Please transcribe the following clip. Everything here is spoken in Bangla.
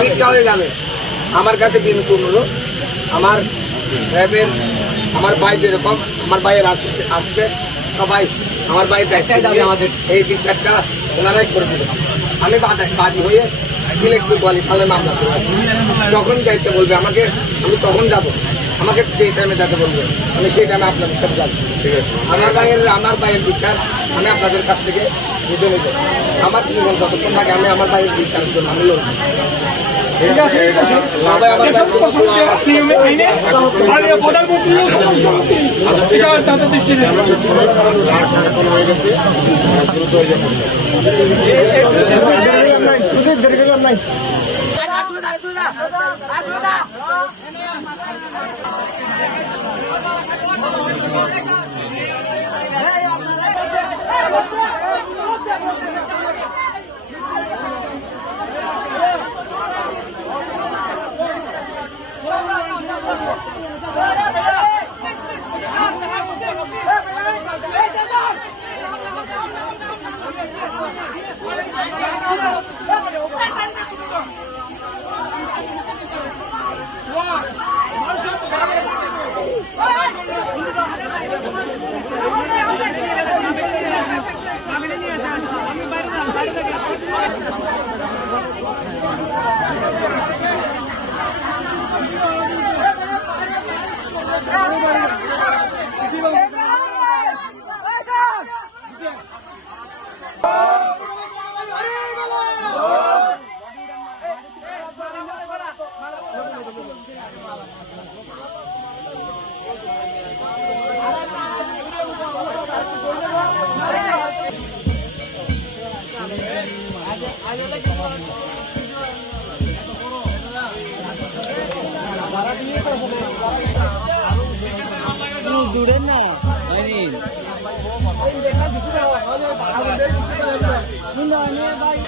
শিক্ষা হয়ে যাবে। আমার কাছে বিনীত অনুরোধ, আমার র্যাবের আমার ভাই যেরকম আমার ভাইয়ের আসছে সবাই আমার ভাইয়ের এই বিচারটা ওনারাই করে দেবে। আমি বাদী হয়ে সিলেক্ট কোয়ালিফাইলে মামলা করে আসছি। যখন যাইতে বলবে আমাকে আমি তখন যাব, আমাকে যে টাইমে যেতে বলবে আমি সেই টাইমে আপনাদের সাথে যাবো। ঠিক আছে, আমার ভাইয়ের বিচার আমি আপনাদের কাছ থেকে বুঝে নেব। আমার জীবন যতক্ষণ থাকে আমি আমার ভাইয়ের বিচারের জন্য আমি লড়ব। দূরে না ভাই